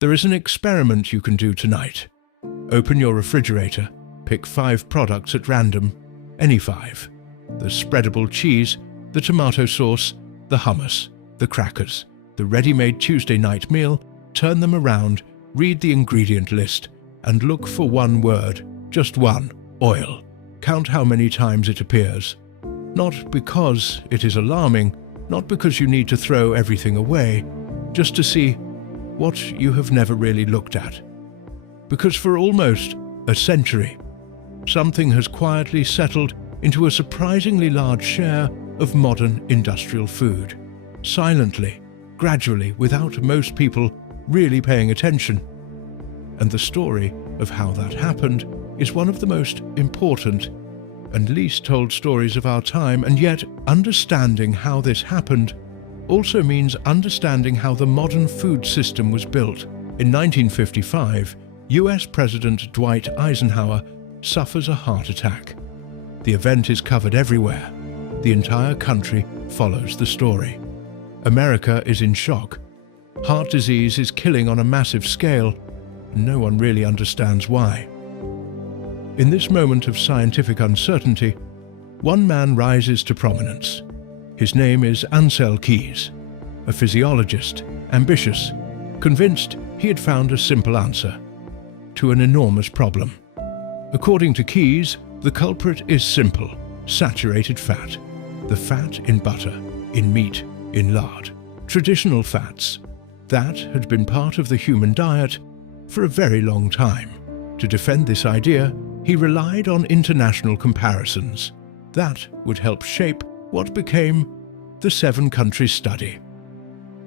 There is an experiment you can do tonight. Open your refrigerator, pick 5 products at random, any 5. The spreadable cheese, the tomato sauce, the hummus, the crackers, the ready-made Tuesday night meal, turn them around, read the ingredient list, and look for one word, just one, oil. Count how many times it appears. Not because it is alarming, not because you need to throw everything away, just to see what you have never really looked at. Because for almost a century, something has quietly settled into a surprisingly large share of modern industrial food. Silently, gradually, without most people really paying attention. And the story of how that happened is one of the most important and least told stories of our time, and yet understanding how this happened also means understanding how the modern food system was built. In 1955, US President Dwight Eisenhower suffers a heart attack. The event is covered everywhere. The entire country follows the story. America is in shock. Heart disease is killing on a massive scale, and no one really understands why. In this moment of scientific uncertainty, one man rises to prominence. His name is Ancel Keys, a physiologist, ambitious, convinced he had found a simple answer to an enormous problem. According to Keys, the culprit is simple: saturated fat. The fat in butter, in meat, in lard. Traditional fats. That had been part of the human diet for a very long time. To defend this idea, he relied on international comparisons. That would help shape what became the 7-country study.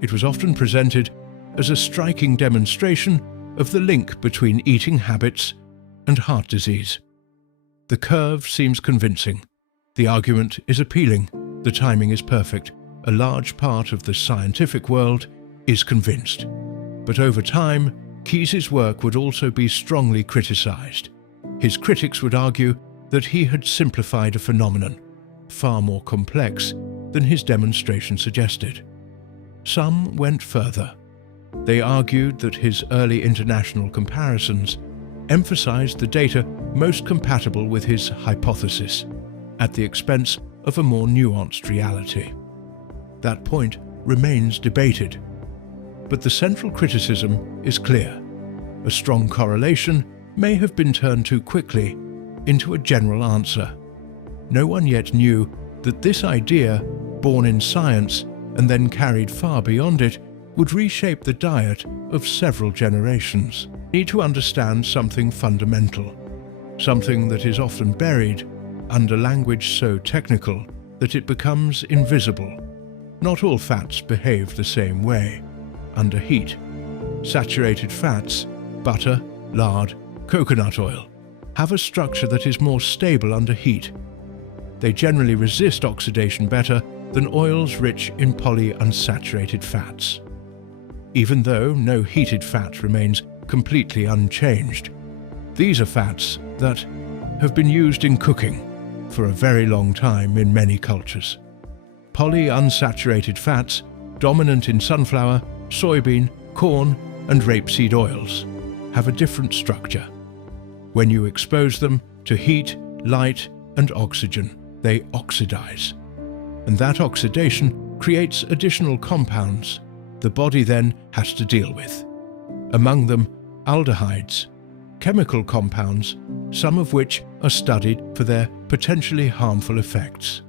It was often presented as a striking demonstration of the link between eating habits and heart disease. The curve seems convincing. The argument is appealing. The timing is perfect. A large part of the scientific world is convinced. But over time, Keys's work would also be strongly criticized. His critics would argue that he had simplified a phenomenon far more complex than his demonstration suggested. Some went further. They argued that his early international comparisons emphasized the data most compatible with his hypothesis, at the expense of a more nuanced reality. That point remains debated. But the central criticism is clear. A strong correlation may have been turned too quickly into a general answer. No one yet knew that this idea, born in science and then carried far beyond it, would reshape the diet of several generations. We need to understand something fundamental, something that is often buried under language so technical that it becomes invisible. Not all fats behave the same way under heat. Saturated fats, butter, lard, coconut oil, have a structure that is more stable under heat. They generally resist oxidation better than oils rich in polyunsaturated fats. Even though no heated fat remains completely unchanged, these are fats that have been used in cooking for a very long time in many cultures. Polyunsaturated fats, dominant in sunflower, soybean, corn, and rapeseed oils, have a different structure. When you expose them to heat, light, and oxygen, they oxidize. And that oxidation creates additional compounds the body then has to deal with. Among them, aldehydes, chemical compounds, some of which are studied for their potentially harmful effects.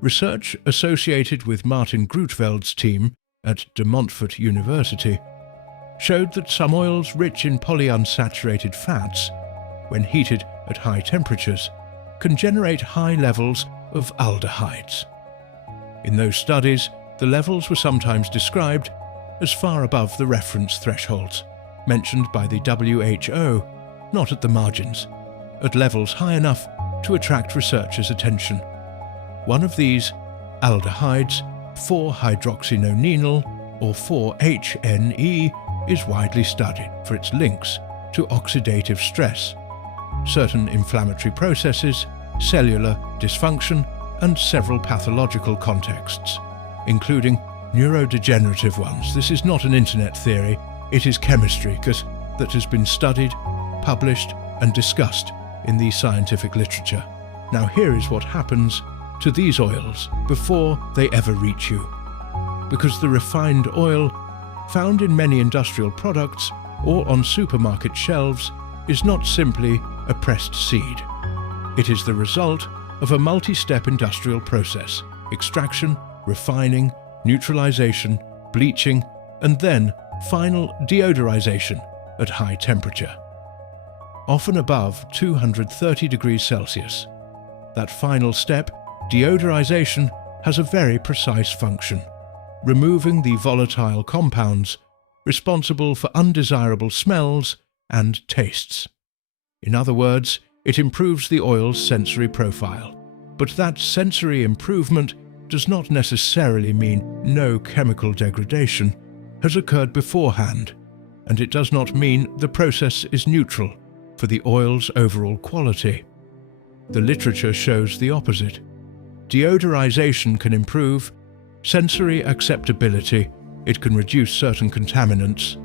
Research associated with Martin Grootveld's team at De Montfort University showed that some oils rich in polyunsaturated fats, when heated at high temperatures, can generate high levels of aldehydes. In those studies, the levels were sometimes described as far above the reference thresholds mentioned by the WHO, not at the margins, at levels high enough to attract researchers' attention. One of these, aldehydes, 4-hydroxynonenal, or 4-HNE, is widely studied for its links to oxidative stress, certain inflammatory processes, cellular dysfunction, and several pathological contexts, including neurodegenerative ones. This is not an internet theory. It is chemistry that has been studied, published, and discussed in the scientific literature. Now here is what happens to these oils before they ever reach you. Because the refined oil found in many industrial products or on supermarket shelves is not simply a pressed seed. It is the result of a multi-step industrial process: extraction, refining, neutralization, bleaching, and then final deodorization at high temperature, often above 230 degrees Celsius. That final step, deodorization, has a very precise function: removing the volatile compounds responsible for undesirable smells and tastes. In other words, it improves the oil's sensory profile. But that sensory improvement does not necessarily mean no chemical degradation has occurred beforehand, and it does not mean the process is neutral for the oil's overall quality. The literature shows the opposite. Deodorization can improve sensory acceptability, it can reduce certain contaminants,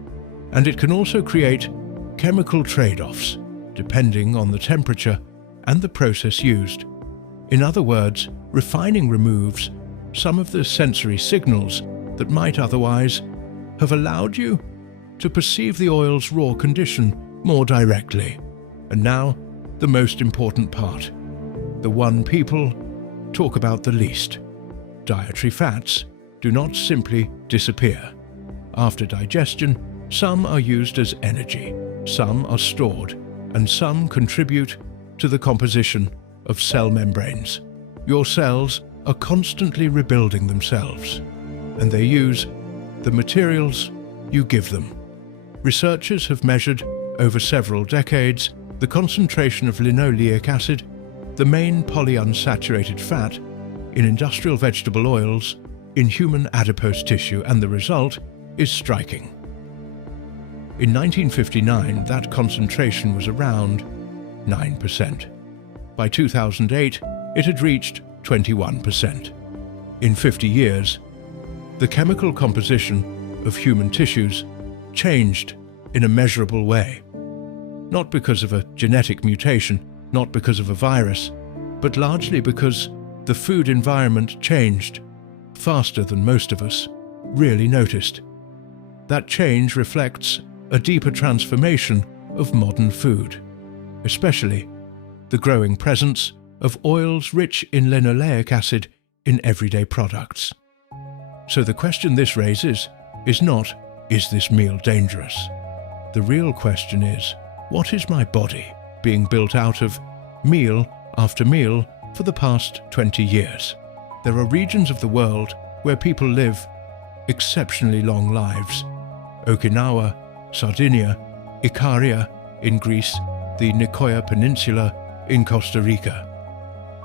and it can also create chemical trade-offs depending on the temperature and the process used. In other words, refining removes some of the sensory signals that might otherwise have allowed you to perceive the oil's raw condition more directly. And now, the most important part, the one people talk about the least. Dietary fats do not simply disappear. After digestion, some are used as energy, some are stored, and some contribute to the composition of cell membranes. Your cells are constantly rebuilding themselves, and they use the materials you give them. Researchers have measured over several decades the concentration of linoleic acid, the main polyunsaturated fat, in industrial vegetable oils in human adipose tissue, and the result is striking. In 1959, that concentration was around 9%. By 2008, it had reached 21%. In 50 years, the chemical composition of human tissues changed in a measurable way. Not because of a genetic mutation, not because of a virus, but largely because the food environment changed faster than most of us really noticed. That change reflects a deeper transformation of modern food, especially the growing presence of oils rich in linoleic acid in everyday products. So the question this raises is not, is this meal dangerous? The real question is, what is my body being built out of meal after meal for the past 20 years? There are regions of the world where people live exceptionally long lives. Okinawa, Sardinia, Ikaria in Greece, the Nicoya Peninsula in Costa Rica.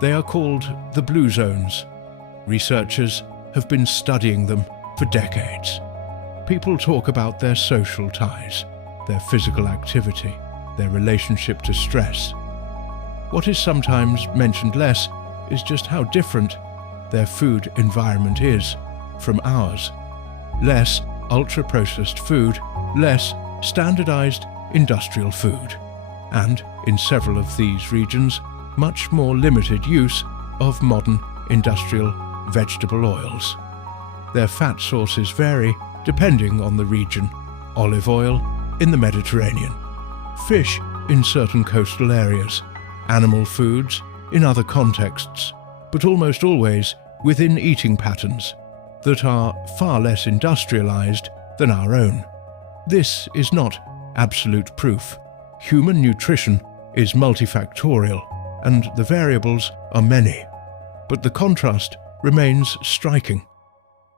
They are called the Blue Zones. Researchers have been studying them for decades. People talk about their social ties, their physical activity, their relationship to stress. What is sometimes mentioned less is just how different their food environment is from ours. Less ultra-processed food, less standardized industrial food, and in several of these regions, much more limited use of modern industrial vegetable oils. Their fat sources vary depending on the region: olive oil in the Mediterranean, fish in certain coastal areas, animal foods in other contexts, but almost always within eating patterns that are far less industrialized than our own. This is not absolute proof. Human nutrition is multifactorial, and the variables are many. But the contrast remains striking.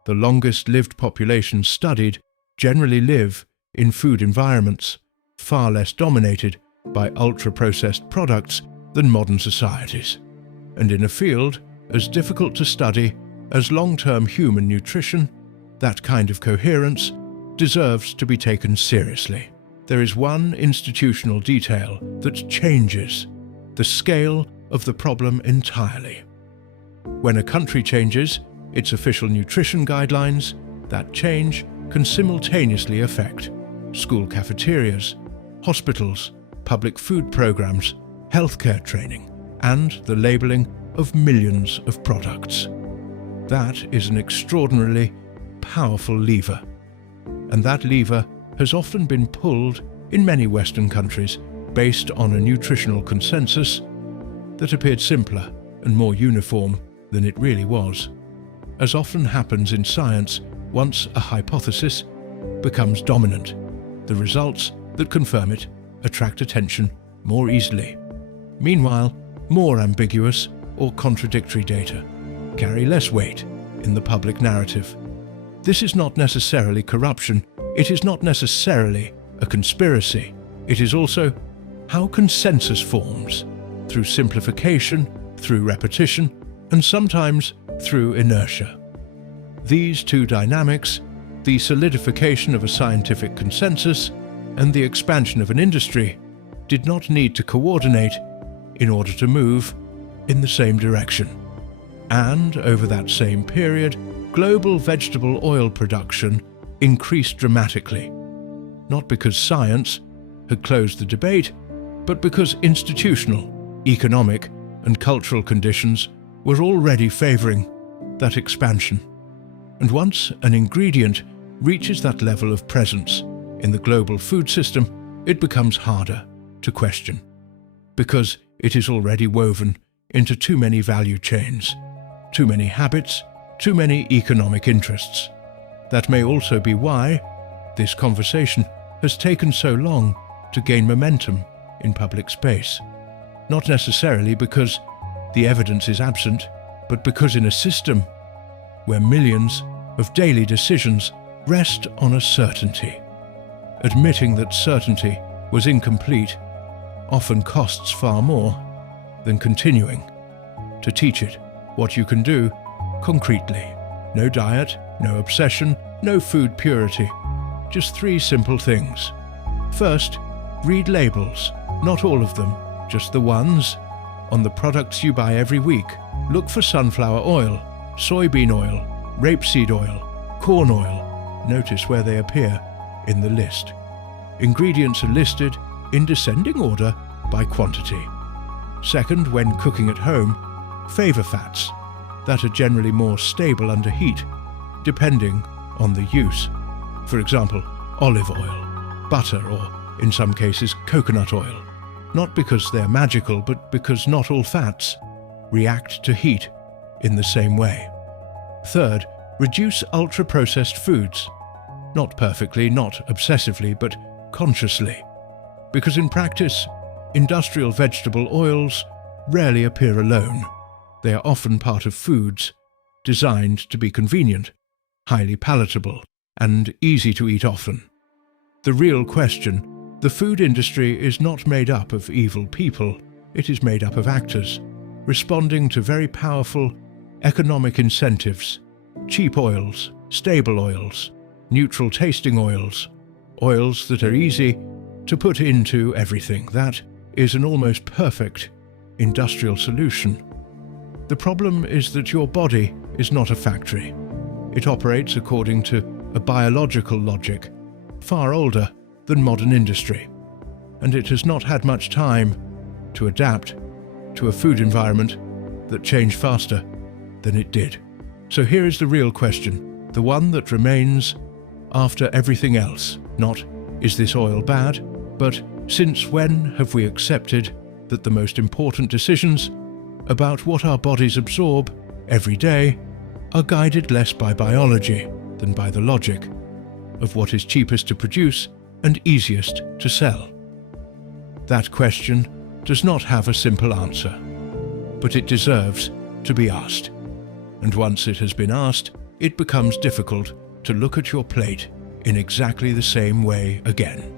The longest-lived populations studied generally live in food environments far less dominated by ultra-processed products than modern societies, and in a field as difficult to study as long-term human nutrition, that kind of coherence deserves to be taken seriously. There is one institutional detail that changes the scale of the problem entirely. When a country changes its official nutrition guidelines, that change can simultaneously affect school cafeterias, hospitals, public food programs, healthcare training, and the labeling of millions of products. That is an extraordinarily powerful lever, and that lever has often been pulled in many Western countries based on a nutritional consensus that appeared simpler and more uniform than it really was. As often happens in science, once a hypothesis becomes dominant, the results that confirm it attract attention more easily. Meanwhile, more ambiguous or contradictory data carry less weight in the public narrative. This is not necessarily corruption, it is not necessarily a conspiracy, it is also how consensus forms, through simplification, through repetition, and sometimes through inertia. These two dynamics, the solidification of a scientific consensus and the expansion of an industry, did not need to coordinate in order to move in the same direction. And over that same period, global vegetable oil production increased dramatically, not because science had closed the debate, but because institutional, economic, and cultural conditions were already favoring that expansion. And once an ingredient reaches that level of presence in the global food system, it becomes harder to question, because it is already woven into too many value chains, too many habits, too many economic interests. That may also be why this conversation has taken so long to gain momentum in public space. Not necessarily because the evidence is absent, but because in a system where millions of daily decisions rest on a certainty, admitting that certainty was incomplete often costs far more than continuing to teach it what you can do concretely. No diet, no obsession, no food purity. Just 3 simple things. First, read labels, not all of them, just the ones. On the products you buy every week, look for sunflower oil, soybean oil, rapeseed oil, corn oil. Notice where they appear in the list. Ingredients are listed in descending order by quantity. Second, when cooking at home, favor fats that are generally more stable under heat, depending on the use. For example, olive oil, butter, or in some cases coconut oil. Not because they're magical, but because not all fats react to heat in the same way. Third, reduce ultra-processed foods. Not perfectly, not obsessively, but consciously. Because in practice, industrial vegetable oils rarely appear alone. They are often part of foods designed to be convenient, highly palatable, and easy to eat often. The real question: the food industry is not made up of evil people, it is made up of actors, responding to very powerful economic incentives. Cheap oils, stable oils, neutral tasting oils, oils that are easy to put into everything. That is an almost perfect industrial solution. The problem is that your body is not a factory. It operates according to a biological logic, far older than modern industry, and it has not had much time to adapt to a food environment that changed faster than it did. So here is the real question, the one that remains after everything else. Not, is this oil bad? But, since when have we accepted that the most important decisions about what our bodies absorb every day are guided less by biology than by the logic of what is cheapest to produce and easiest to sell? That question does not have a simple answer, but it deserves to be asked. And once it has been asked, it becomes difficult to look at your plate in exactly the same way again.